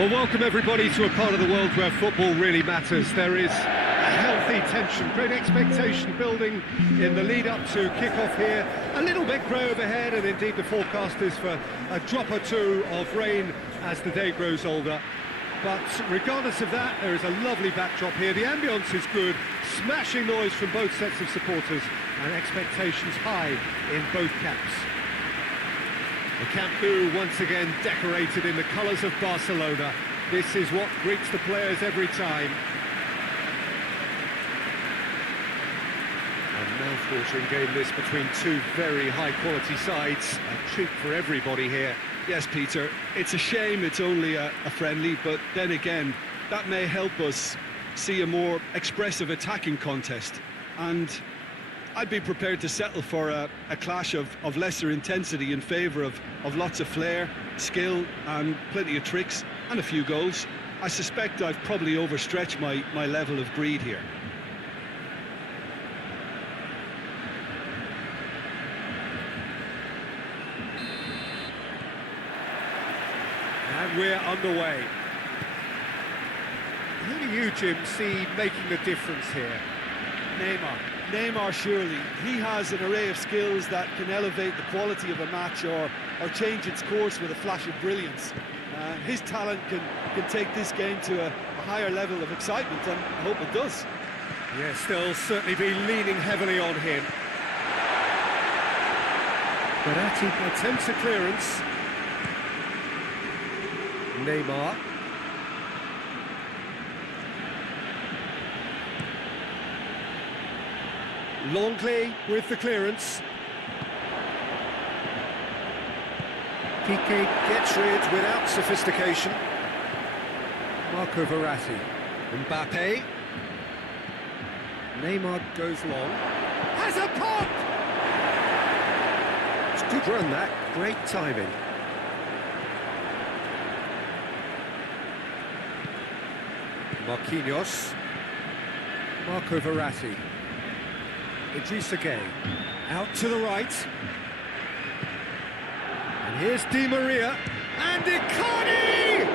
Well, welcome everybody to a part of the world where football really matters. There is a healthy tension, great expectation building in the lead-up to kick-off here. A little bit grey overhead, and indeed the forecast is for a drop or two of rain as the day grows older. But regardless of that, there is a lovely backdrop here. The ambience is good, smashing noise from both sets of supporters, and expectations high in both camps. The Camp Nou once again decorated in the colours of Barcelona. This is what greets the players every time. A mouth-watering game this between two very high-quality sides. A treat for everybody here. Yes, Peter, it's a shame it's only a friendly, but then again, that may help us see a more expressive attacking contest. And I'd be prepared to settle for a clash of lesser intensity in favour of lots of flair, skill and plenty of tricks and a few goals. I suspect I've probably overstretched my level of greed here. And we're underway. Who do you, Jim, see making the difference here? Neymar, surely. He has an array of skills that can elevate the quality of a match or change its course with a flash of brilliance. His talent can take this game to a higher level of excitement, and I hope it does. Yes, they'll certainly be leaning heavily on him. Verratti attempts a clearance. Neymar. Longley with the clearance. Piqué gets rid without sophistication. Marco Verratti. Mbappe. Neymar goes long. Has a pop! It's a good run, that. Great timing. Marquinhos. Marco Verratti. Idrissa Gueye, out to the right. And here's Di Maria, and Icardi!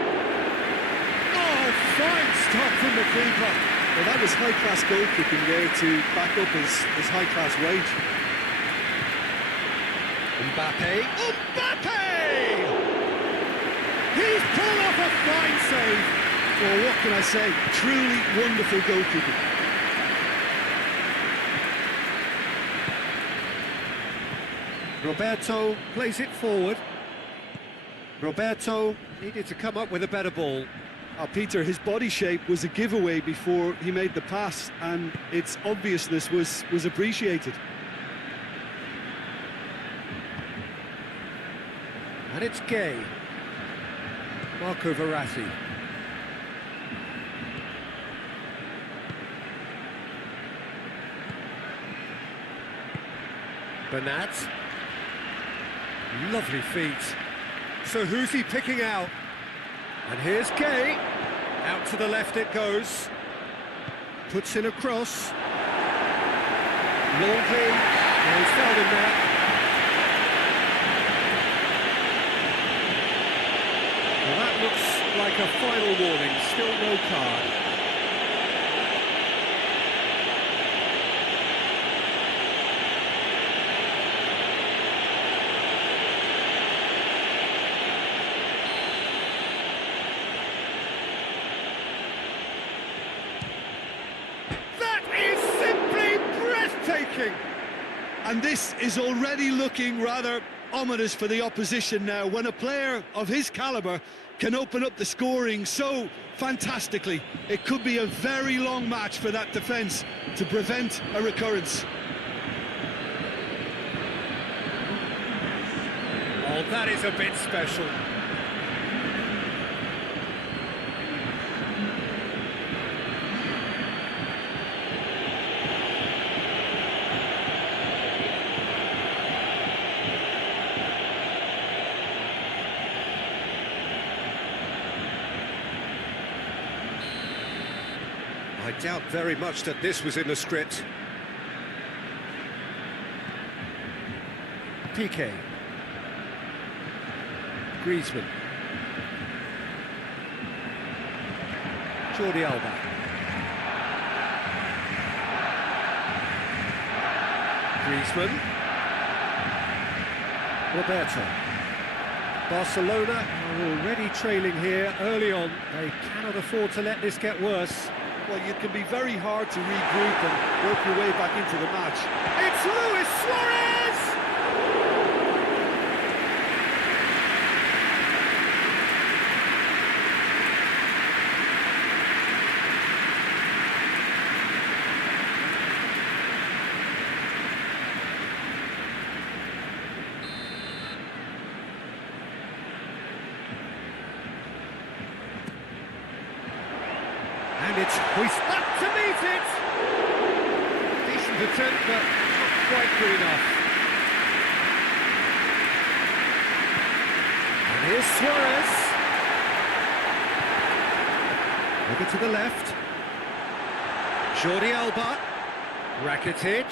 Oh, fine stop from the keeper. Well, that was high-class goalkeeping there to back up his high-class wage. Mbappe. Mbappe! He's pulled off a fine save. Well, what can I say? Truly wonderful goalkeeping. Roberto plays it forward. Roberto needed to come up with a better ball. Peter, his body shape was a giveaway before he made the pass, and its obviousness was appreciated. And it's Gueye. Marco Verratti. Bernat. Lovely feet. So who's he picking out? And here's Gueye. Out to the left it goes. Puts in a cross. Longley. Oh, he's fouled him there. Well, that looks like a final warning. Still no card. And this is already looking rather ominous for the opposition now, when a player of his calibre can open up the scoring so fantastically. It could be a very long match for that defence to prevent a recurrence. Oh, that is a bit special. I doubt very much that this was in the script. Piqué. Griezmann. Jordi Alba. Griezmann. Roberto. Barcelona are already trailing here early on. They cannot afford to let this get worse. Well, it can be very hard to regroup and work your way back into the match. It's Luis Suarez! And it's hoist up to meet it! Decent attempt, but not quite good enough. And here's Suarez. Over to the left. Jordi Alba. Rakitic.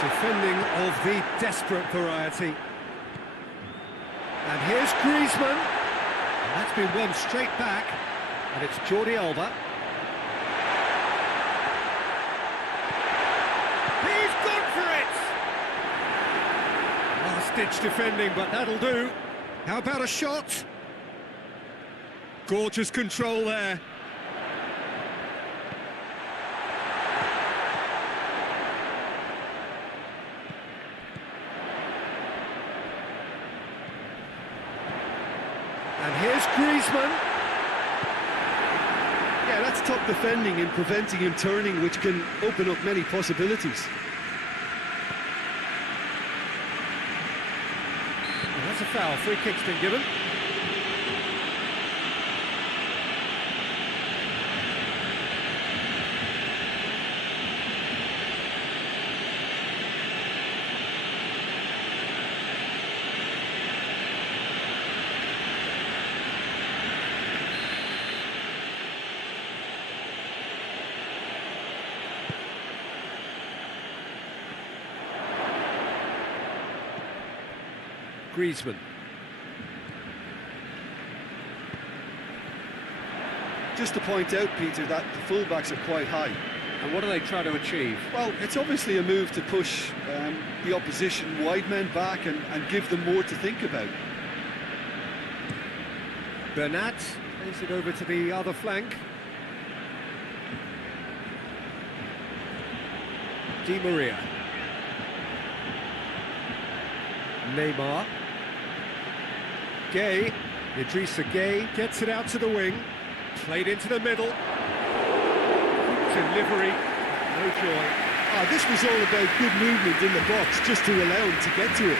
Defending of the desperate variety. And here's Griezmann. And that's been won straight back. And it's Jordi Alba. He's gone for it! Last-ditch defending, but that'll do. How about a shot? Gorgeous control there. And here's Griezmann. Yeah, that's top defending and preventing him turning, which can open up many possibilities. Well, that's a foul. Free kick's been given. Griezmann. Just to point out, Peter, that the fullbacks are quite high. And what are they trying to achieve? Well, it's obviously a move to push the opposition wide men back and give them more to think about. Bernat plays it over to the other flank. Di Maria. Neymar. Gay, Idrissa Gay gets it out to the wing, played into the middle. Delivery, no joy. This was all about good movement in the box, just to allow him to get to it.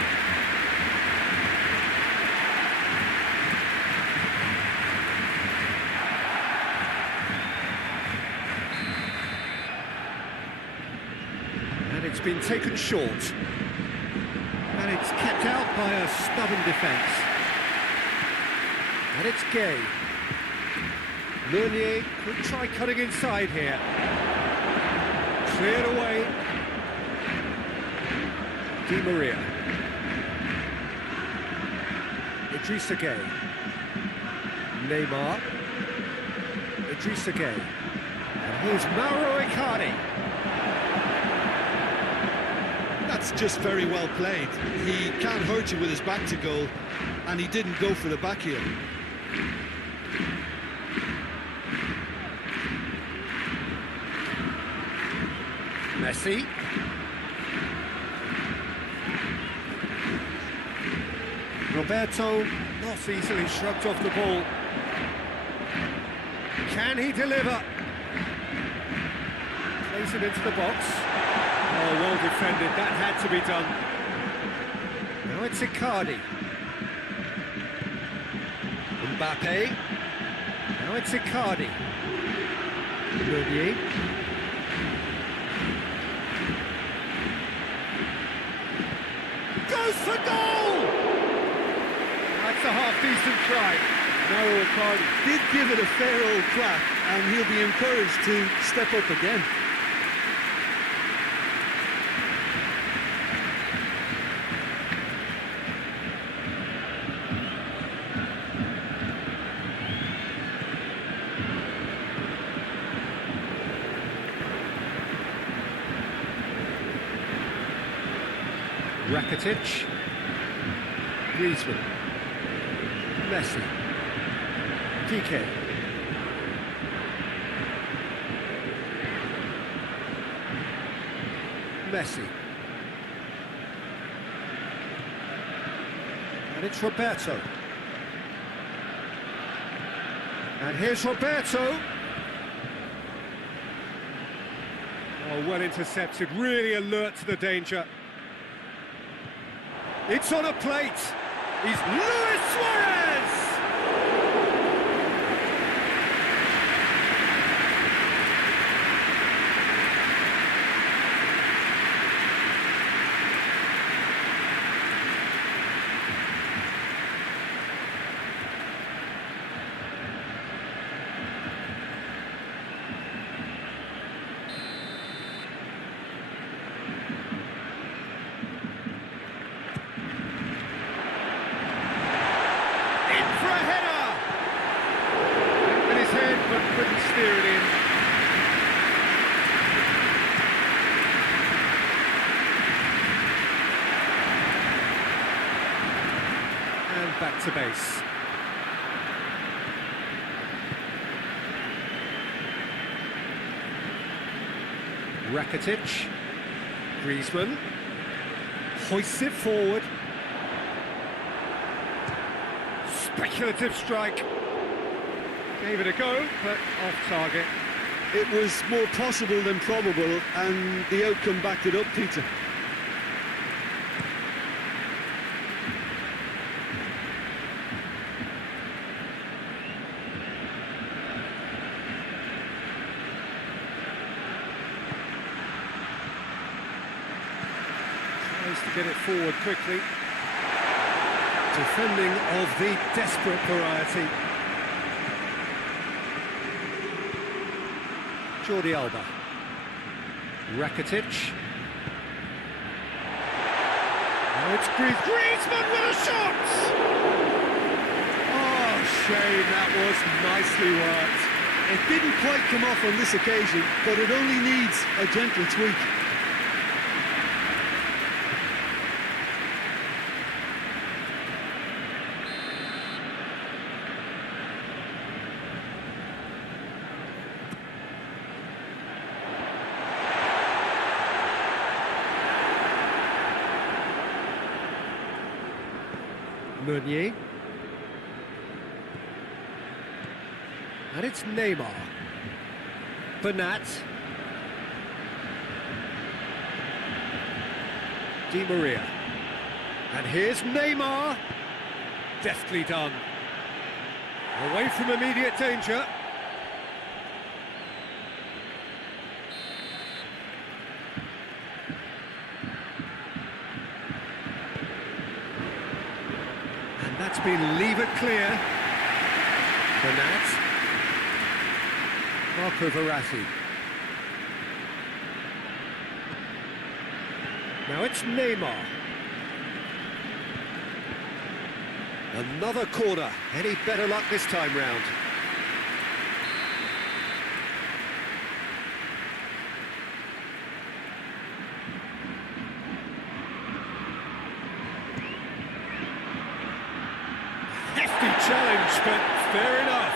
And it's been taken short. And it's kept out by a stubborn defence. And it's Gay. Meunier could try cutting inside here. Cleared away. Di Maria. Idrissa Gay. Neymar. Idrissa Gay. And here's Mauro Icardi. That's just very well played. He can't hurt you with his back to goal, and he didn't go for the back heel. Messi. Roberto not easily shrugged off the ball. Can he deliver? Plays it into the box. Oh, well defended, that had to be done. Now it's Icardi. Mbappe. Now it's Icardi. Meunier. Goes for goal! That's a half-decent try. Mauro Icardi did give it a fair old crack, and he'll be encouraged to step up again. Rakitic. Griezmann. Messi. PK. Messi. And it's Roberto. And here's Roberto. Oh, well intercepted, really alert to the danger. It's on a plate. He's Luis Suarez! Couldn't steer it in. And back to base. Rakitic. Griezmann. Hoists it forward. Speculative strike. Gave it a go, but off target. It was more possible than probable, and the outcome backed it up, Peter. Tries to get it forward quickly. Defending of the desperate variety. Jordi Alba. Rakitic. Now it's Griezmann with a shot! Oh, shame, that was nicely worked. It didn't quite come off on this occasion, but it only needs a gentle tweak. Meunier. And it's Neymar. Bernat. Di Maria. And here's Neymar. Deftly done. Away from immediate danger. That's been levered clear. Bernat. Marco Verratti. Now it's Neymar. Another corner. Any better luck this time round? Hefty challenge, but fair enough.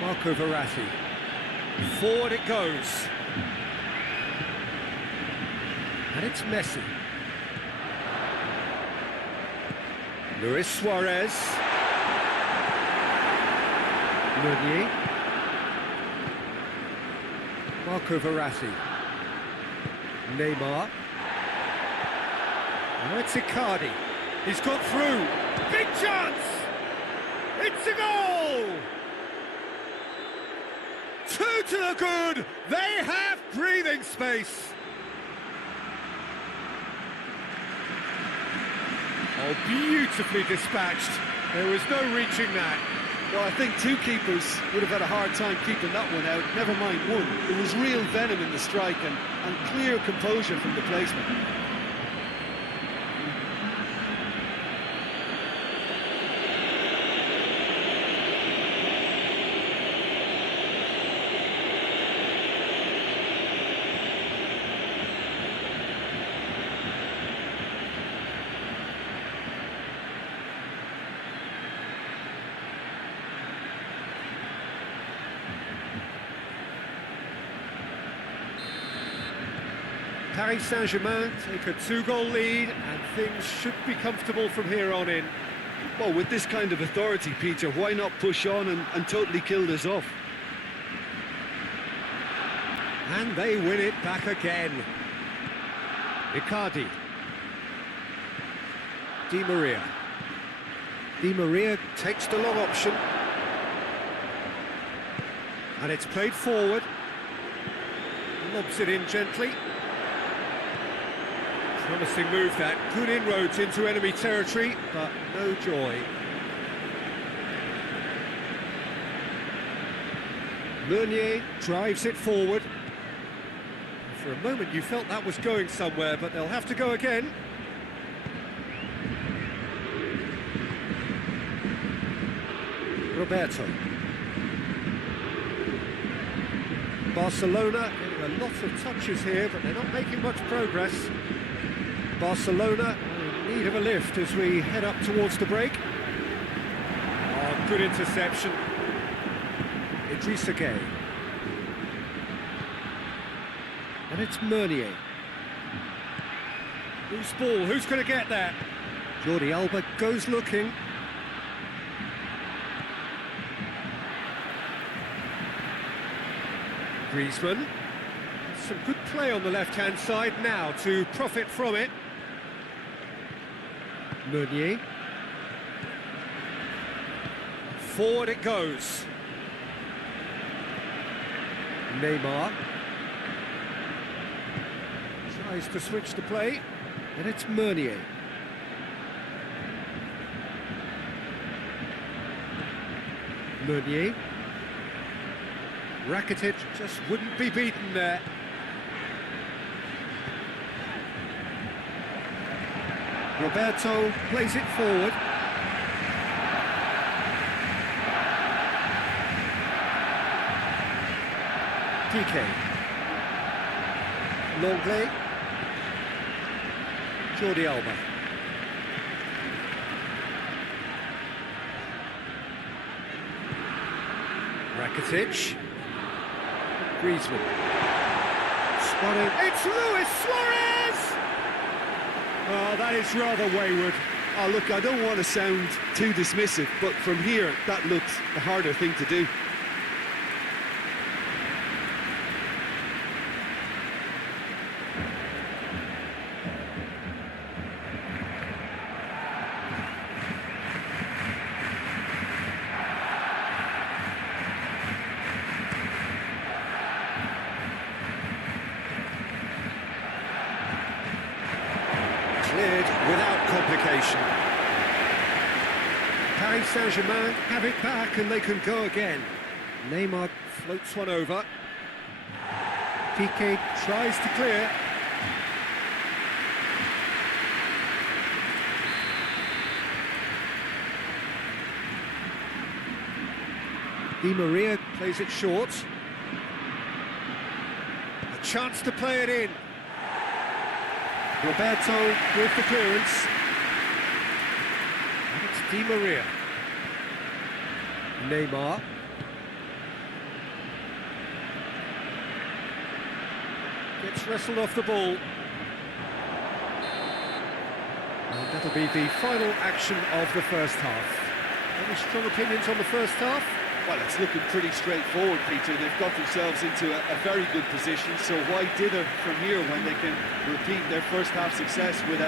Marco Verratti. Forward it goes. And it's Messi. Luis Suarez. Meunier. Marco Verratti. Neymar. Now it's Icardi. He's got through. Big chance! It's a goal! 2 to the good. They have breathing space. Oh, beautifully dispatched. There was no reaching that. Well, I think two keepers would have had a hard time keeping that one out, never mind one. There was real venom in the strike and clear composure from the placement. Paris Saint-Germain take a 2-goal lead, and things should be comfortable from here on in. Well, with this kind of authority, Peter, why not push on and totally kill this off? And they win it back again. Icardi. Di Maria. Di Maria takes the long option. And it's played forward. Lobs it in gently. Promising move that. Good inroads into enemy territory, but no joy. Meunier drives it forward. For a moment you felt that was going somewhere, but they'll have to go again. Roberto. Barcelona getting a lot of touches here, but they're not making much progress. Barcelona in need of a lift as we head up towards the break. Oh, good interception. Idrissa Gueye. And it's Meunier. Loose ball, who's going to get that? Jordi Alba goes looking. Griezmann. Some good play on the left-hand side now to profit from it. Meunier. Forward it goes. Neymar. Tries to switch the play, and it's Meunier. Meunier. Rakitic just wouldn't be beaten there. Roberto plays it forward. PK. Longley. Jordi Alba. Rakitic. Griezmann. Spotted. It's Luis Suarez! Oh, that is rather wayward. Oh, look, I don't want to sound too dismissive, but from here, that looks the harder thing to do. Cleared without complication. Paris Saint-Germain have it back and they can go again. Neymar floats one over. Piqué tries to clear. Di Maria plays it short. A chance to play it in. Roberto with the clearance. And it's Di Maria. Neymar. Gets wrestled off the ball. And that'll be the final action of the first half. Any strong opinions on the first half? Well, it's looking pretty straightforward, Peter. They've got themselves into a very good position, so why dither from here when they can repeat their first half success with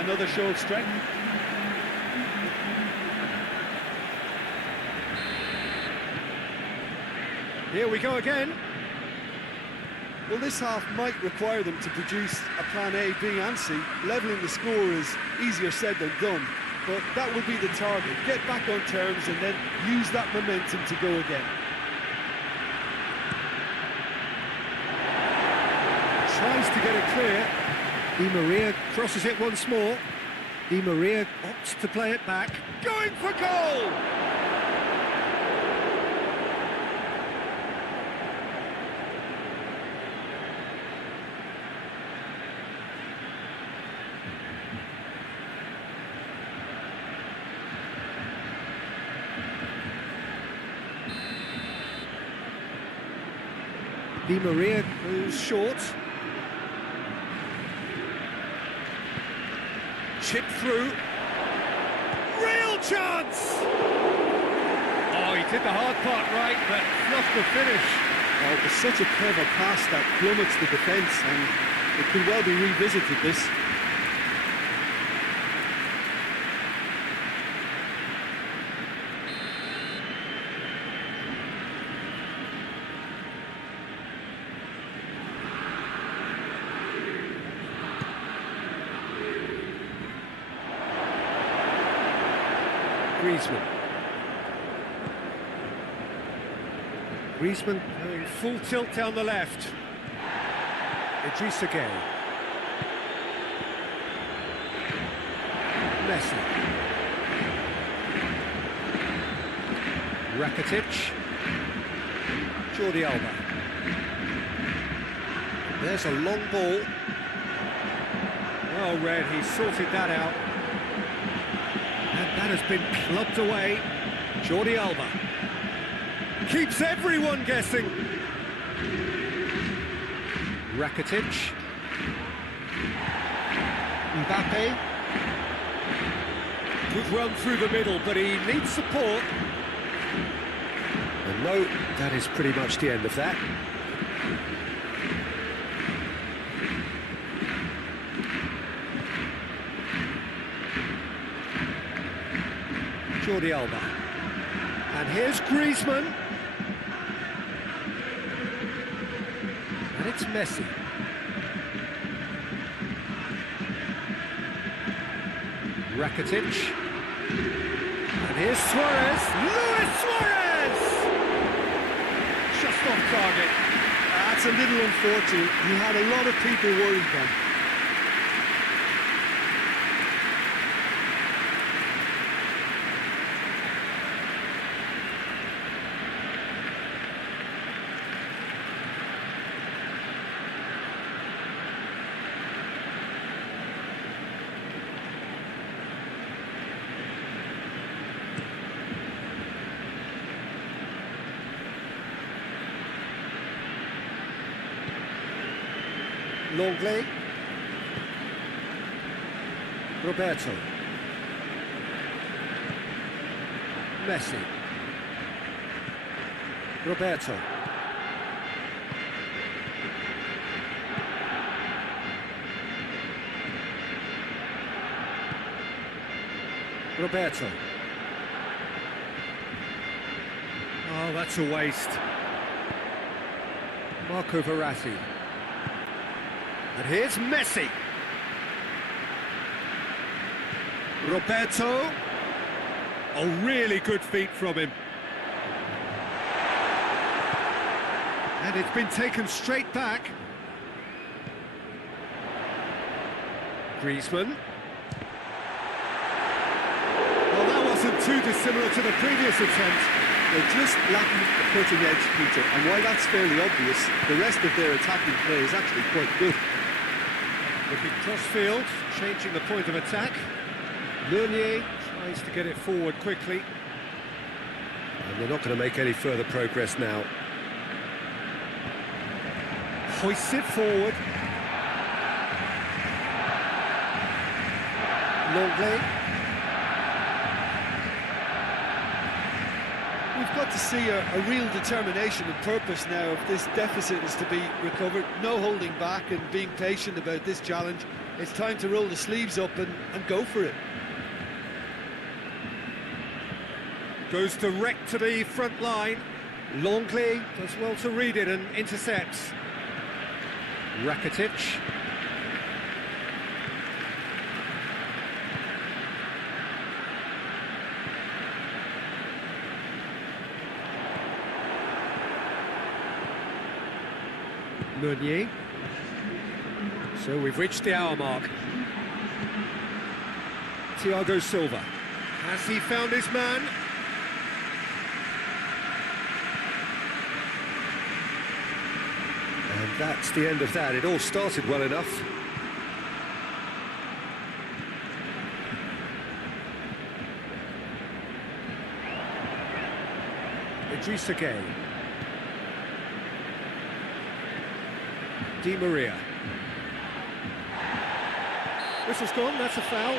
another show of strength? Here we go again. Well, this half might require them to produce a plan A, B and C. Levelling the score is easier said than done, but that would be the target. Get back on terms and then use that momentum to go again. Tries to get it clear. Di Maria crosses it once more. Di Maria opts to play it back. Going for goal! Di Maria goes short. Chip through. Real chance! Oh, he did the hard part right, but not the finish. Oh, it was such a clever pass that plummets the defence, and it could well be revisited, this. Griezmann going full tilt down the left. Idrissa Gueye. Messi. Rakitic. Jordi Alba. There's a long ball. Well read, he sorted that out. And that has been clubbed away. Jordi Alba. Keeps everyone guessing. Rakitic. Mbappe. Good run through the middle, but he needs support. And no, that is pretty much the end of that. Jordi Alba. And here's Griezmann. And it's Messi. Rakitic. And here's Suarez. Luis Suarez! Just off target. That's a little unfortunate. He had a lot of people worried then. Longley. Roberto. Messi. Roberto. Roberto. Oh, that's a waste. Marco Verratti. And here's Messi. Roberto. A really good feat from him. And it's been taken straight back. Griezmann. Well, that wasn't too dissimilar to the previous attempt. They're just lacking the cutting edge, Peter, and while that's fairly obvious, the rest of their attacking play is actually quite good. Looking cross-field, changing the point of attack. Meunier tries to get it forward quickly. And they're not going to make any further progress now. Hoists it forward. Longley. We've got to see a real determination and purpose now if this deficit is to be recovered. No holding back and being patient about this challenge. It's time to roll the sleeves up and go for it. Goes direct to the front line. Longley does well to read it and intercepts. Rakitic. Meunier. So we've reached the hour mark. Thiago Silva. Has he found his man? And that's the end of that. It all started well enough. Idrissa Gueye. Di Maria. Whistle's gone, that's a foul.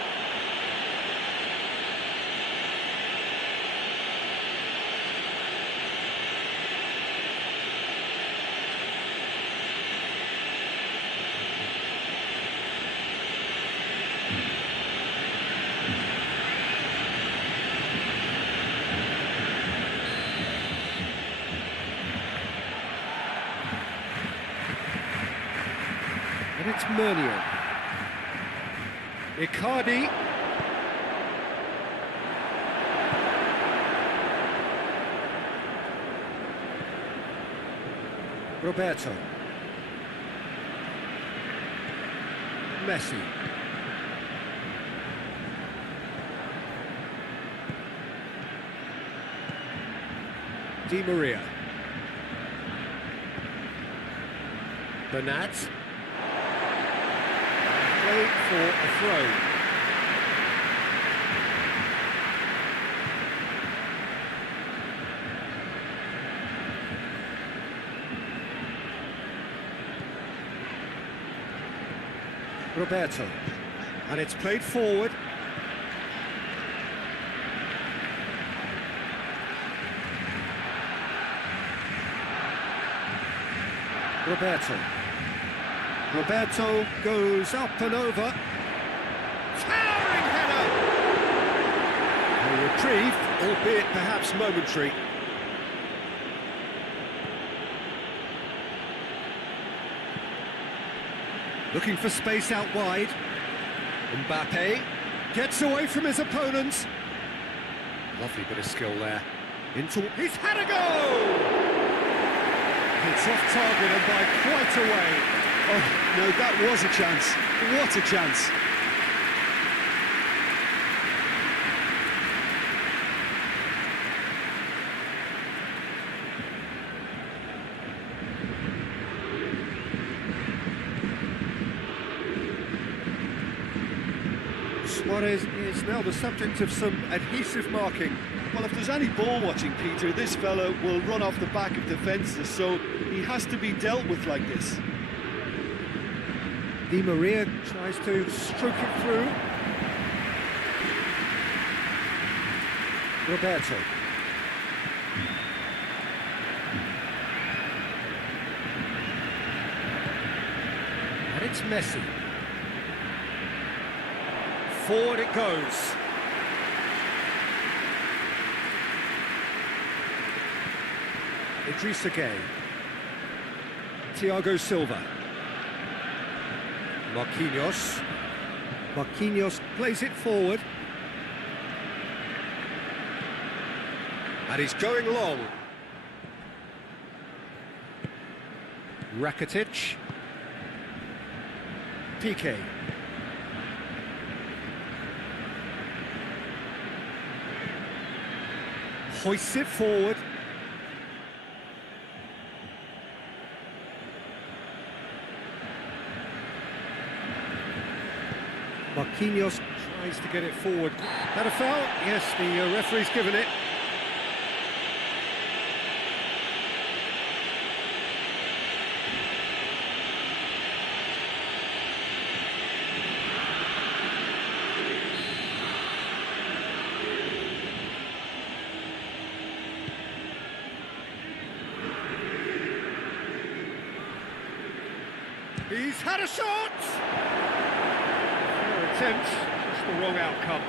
And it's Meunier. Icardi. Roberto. Messi. Di Maria. Bernat. Played for a throw. Roberto. And it's played forward. Roberto. Roberto goes up and over. Towering header! A reprieve, albeit perhaps momentary. Looking for space out wide. Mbappe gets away from his opponents. Lovely bit of skill there. He's had a go! It's off target and by quite a way. Oh, no, that was a chance. What a chance. Suarez is now the subject of some adhesive marking. Well, if there's any ball watching, Peter, this fella will run off the back of defences, so he has to be dealt with like this. Di Maria tries to stroke it through. Roberto. And it's Messi. Forward it goes. Idrissa Gueye. Thiago Silva. Marquinhos. Marquinhos plays it forward. And he's going long. Rakitic. Piqué. Hoists it forward. Marquinhos tries to get it forward. That a foul? Yes, the referee's given it. He's had a shot! Fair attempt, just the wrong outcome.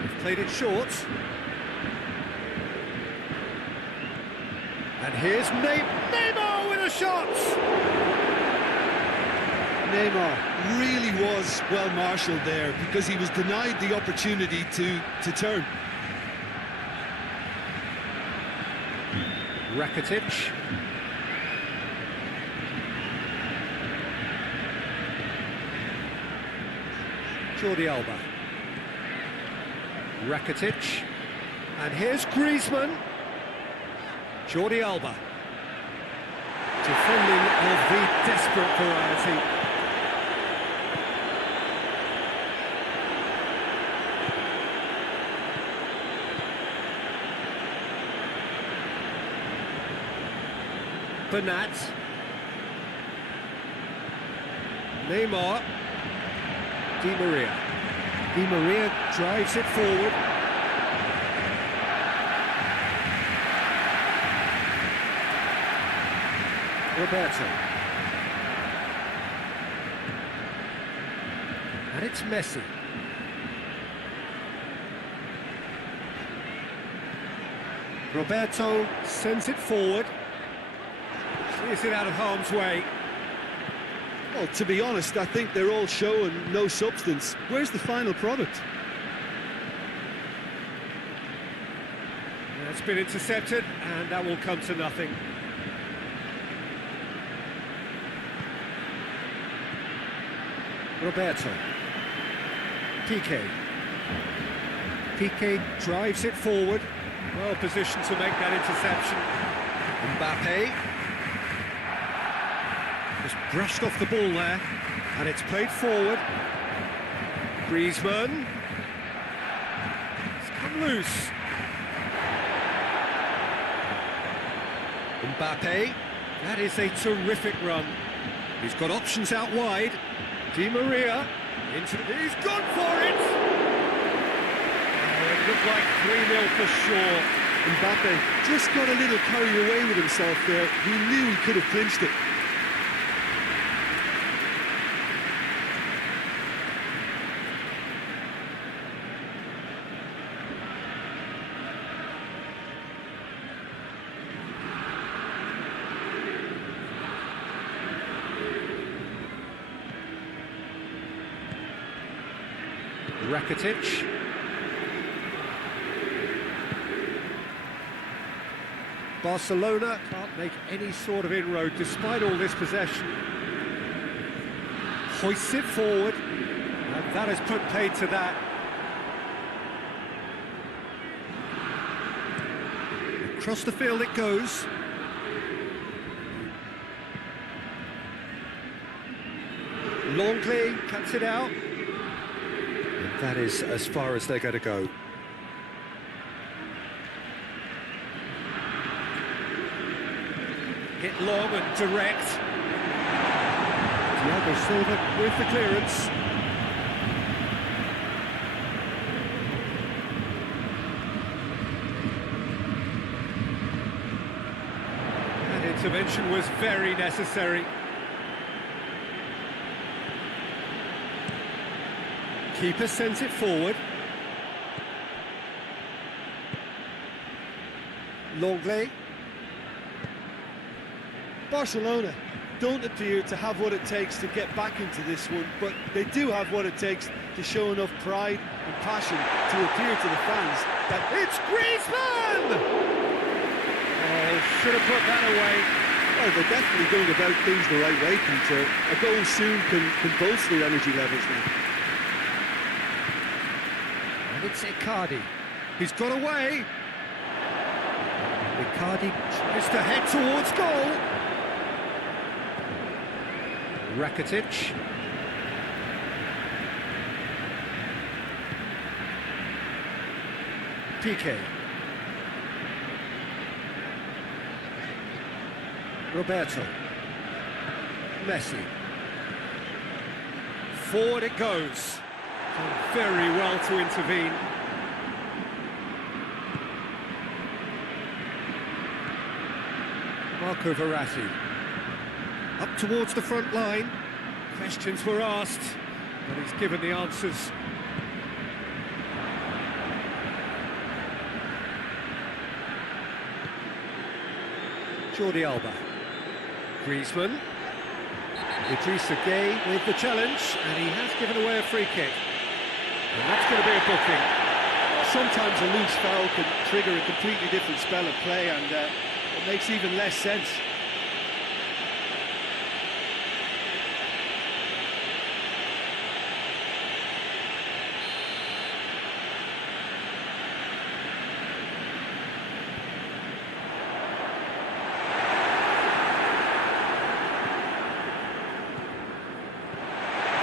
They've played it short. here's Neymar with a shot! Neymar really was well marshalled there because he was denied the opportunity to turn. Rakitic. Jordi Alba. Rakitic. And here's Griezmann. Jordi Alba. Defending of the desperate variety. Bernat. Neymar. Di Maria. Di Maria drives it forward. Roberto. And it's Messi. Roberto sends it forward. Clears it out of harm's way. Well, to be honest, I think they're all show and no substance. Where's the final product? It's been intercepted, and that will come to nothing. Roberto. Piqué. Piqué drives it forward. Well positioned to make that interception. Mbappe. Just brushed off the ball there, and it's played forward. Griezmann. It's come loose. Mbappe. That is a terrific run. He's got options out wide. Di Maria. He's gone for it! Oh, it looked like 3-0 for sure. Mbappe just got a little carried away with himself there. He knew he could have clinched it. Rakitic. Barcelona can't make any sort of inroad despite all this possession. Hoists it forward, and that has put paid to that. Across the field it goes. Longley cuts it out. That is as far as they're going to go. Hit long and direct. Thiago Silva with the clearance. That intervention was very necessary. Keeper sends it forward. Longley. Barcelona don't appear to have what it takes to get back into this one, but they do have what it takes to show enough pride and passion to appear to the fans that It's Griezmann! Oh, should have put that away. well, they're definitely going about things the right way, Peter. A goal soon can bolster their energy levels now. And it's Icardi. He's got away. Icardi tries to head towards goal. Rakitic. Piqué. Roberto. Messi. Forward it goes. Done very well to intervene. Marco Verratti. Up towards the front line. Questions were asked, but he's given the answers. Jordi Alba. Griezmann. Idrissa Gueye with the challenge, and he has given away a free kick. And that's going to be a booking. Sometimes a loose foul can trigger a completely different spell of play, and it makes even less sense.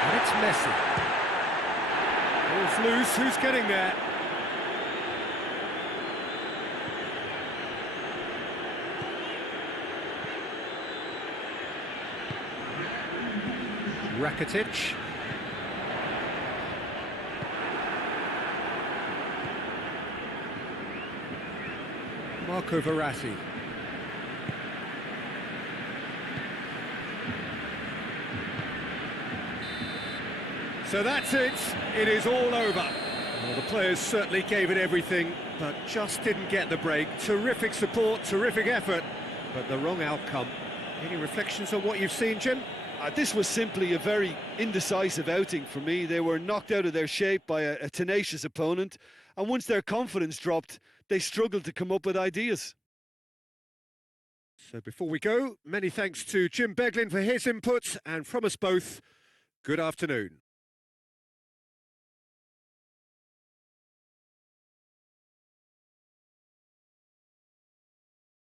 And it's Messi. Ball's loose, who's getting there? Rakitic. Marco Verratti. So that's it. It is all over. Well, the players certainly gave it everything, but just didn't get the break. Terrific support, terrific effort, but the wrong outcome. Any reflections on what you've seen, Jim? This was simply a very indecisive outing for me. They were knocked out of their shape by a tenacious opponent, and once their confidence dropped, they struggled to come up with ideas. So before we go, many thanks to Jim Beglin for his input, and from us both, good afternoon.